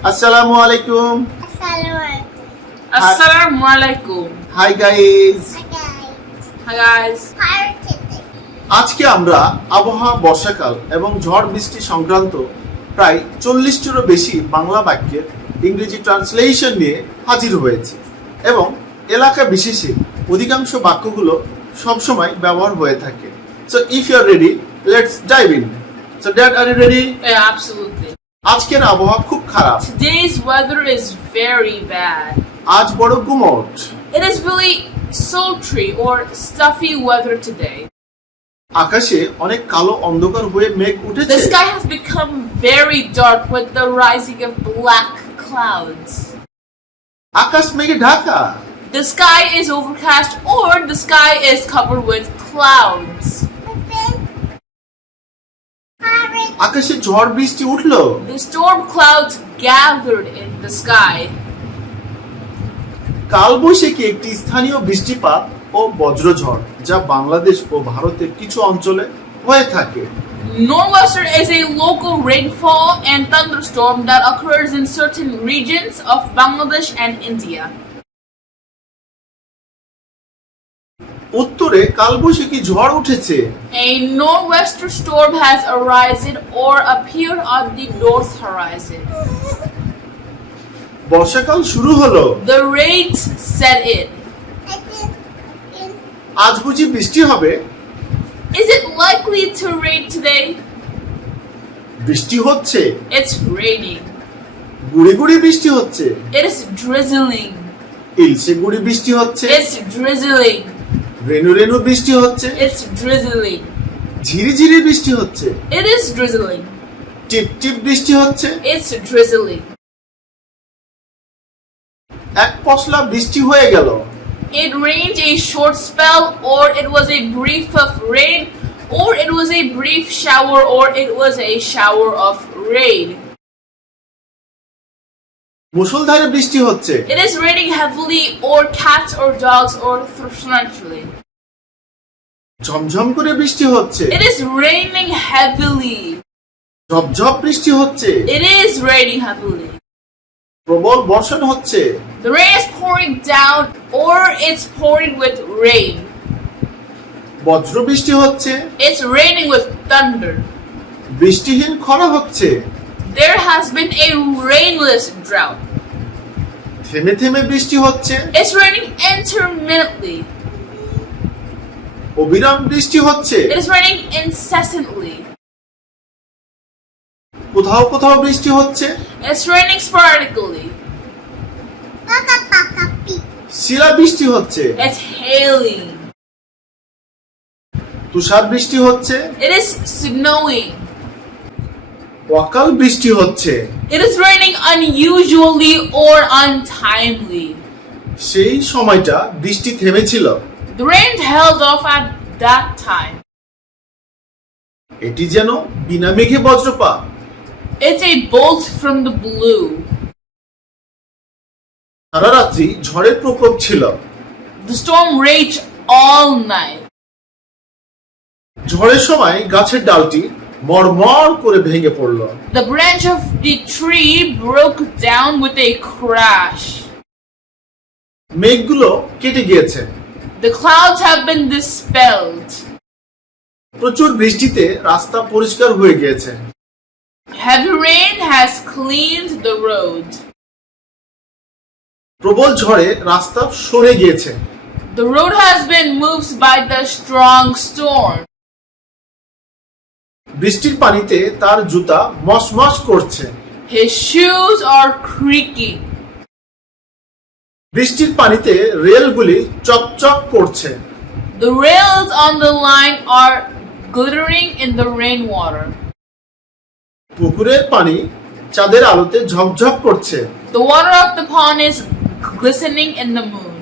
Assalamu alaikum. Assalamu alaikum. Hi guys. Hi guys. আজকে আমরা আবহাওয়া বর্ষাকাল এবং ঝড় বৃষ্টি সংক্রান্ত প্রায় 40টিরও বেশি বাংলা বাক্যের ইংরেজি ট্রান্সলেশন নিয়ে হাজির হয়েছে এবং এলাকা বিশেষে অধিকাংশ বাক্যগুলো সবসময় ব্যবহার হয়ে থাকে। So if you are ready, let's dive in. So Dad, are you ready? Yeah, absolutely. আজকের আবহাওয়া খুব খারাপ। Today's weather is very bad. আজ বড় গুমোট। It is really sultry or stuffy weather today. আকাশে অনেক কালো অন্ধকার হয়ে মেঘ উঠেছে। The sky has become very dark with the rising of black clouds. আকাশ মেঘে Dhaka. The sky is overcast or the sky is covered with clouds. আকাশে ঝড় বৃষ্টি উঠলো। The storm clouds gathered in the sky. কালবৈশাখী একটি স্থানীয় বৃষ্টিপাত ও বজ্রঝড় যা বাংলাদেশ ও ভারতের কিছু অঞ্চলে হয়ে থাকে। Nor'wester is a local rainfall and thunderstorm that occurs in certain regions of Bangladesh and India. উত্তরে কালবৈশাখী ঝড় উঠেছে। A nor'wester storm has arisen or appeared on the north horizon. বর্ষাকাল শুরু হলো। The rains set in. আজ বুঝি বৃষ্টি হবে? Is it likely to rain today? বৃষ্টি হচ্ছে। It's raining. গুড়ি গুড়ি বৃষ্টি হচ্ছে। It is drizzling. ইলসে গুড়ি বৃষ্টি হচ্ছে। It's drizzling. রেণু রেণু বৃষ্টি হচ্ছে। It's drizzling. ঝিরিঝিরি বৃষ্টি হচ্ছে। It is drizzling. টিপ টিপ বৃষ্টি হচ্ছে। It's drizzling. এক পশলা বৃষ্টি হয়ে গেল। It rained a short spell, or it was a brief of rain, or it was a brief shower, or it was a shower of rain. মুষলধারে বৃষ্টি হচ্ছে। It is raining heavily, or cats or dogs, or torrentially. ঝমঝম করে বৃষ্টি হচ্ছে। It is raining heavily. ঝপঝপ বৃষ্টি হচ্ছে। It is raining heavily. প্রবল বর্ষণ হচ্ছে। The rain is pouring down, or it's pouring with rain. বজ্র বৃষ্টি হচ্ছে। It's raining with thunder. বৃষ্টিহীন খরা হচ্ছে। There has been a rainless drought. থেমে থেমে বৃষ্টি হচ্ছে। It's raining intermittently. অবিরাম বৃষ্টি হচ্ছে। It is raining incessantly. কোথাও কোথাও বৃষ্টি হচ্ছে। It's raining sporadically. শিলা বৃষ্টি হচ্ছে। It's hailing. তুষার বৃষ্টি হচ্ছে। It is snowing. অকাল বৃষ্টি হচ্ছে। It is raining unusually or untimely. সেই সময়টা বৃষ্টি থেমেছিল। The rain held off at that time. এটি যেন বিনা মেঘে বজ্রপাত। It's a bolt from the blue. সারা রাত্রি ঝড়ের প্রকোপ ছিল। The storm raged all night. ঝড়ের সময় গাছের ডালটি মড়মড় করে ভেঙে পড়ল। The branch of the tree broke down with a crash. মেঘগুলো কেটে গিয়েছে। The clouds have been dispelled. প্রচুর বৃষ্টিতে রাস্তা পরিষ্কার হয়ে গিয়েছে। Heavy rain has cleaned the road. প্রবল ঝড়ে রাস্তা সরে গিয়েছে। The road has been moved by the strong storm. বৃষ্টির পানিতে তার জুতা মশমশ করছে। His shoes are creaking. বৃষ্টির পানিতে রেলগুলি চকচক করছে। The rails on the line are glittering in the rainwater. পুকুরের পানি চাঁদের আলোতে ঝকঝক করছে। The water of the pond is glistening in the moon.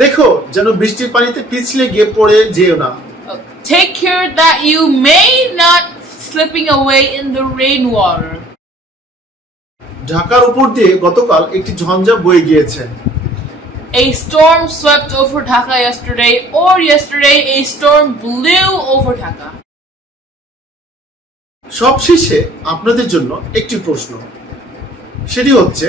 দেখো যেন বৃষ্টির পানিতে পিছলে গিয়ে পড়ে যেও না। Take care that you may not slipping away in the rainwater. ঢাকার উপর দিয়ে গতকাল একটি ঝঞ্ঝা বয়ে গিয়েছে। A storm swept over Dhaka yesterday, or yesterday a storm blew over Dhaka. সবশেষে আপনাদের জন্য একটি প্রশ্ন, সেটি হচ্ছে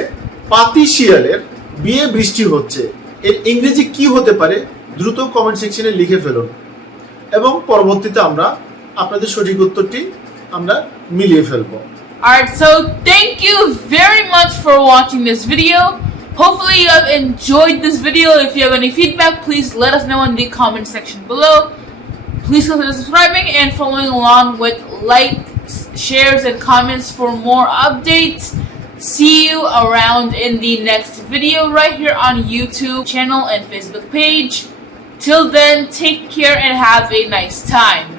পাতি শিয়ালের বিয়ে বৃষ্টি হচ্ছে, এর ইংরেজি কি হতে পারে দ্রুত কমেন্ট সেকশনে লিখে ফেলুন এবং পরবর্তীতে আমরা আপনাদের সঠিক উত্তরটি আমরা মিলিয়ে ফেলবো। Alright, so thank you very much for watching this video. Hopefully you have enjoyed this video. If you have any feedback, please let us know in the comment section below. Please consider subscribing and following along with likes, shares, and comments for more updates. See you around in the next video right here on YouTube channel and Facebook page. Till then, take care and have a nice time.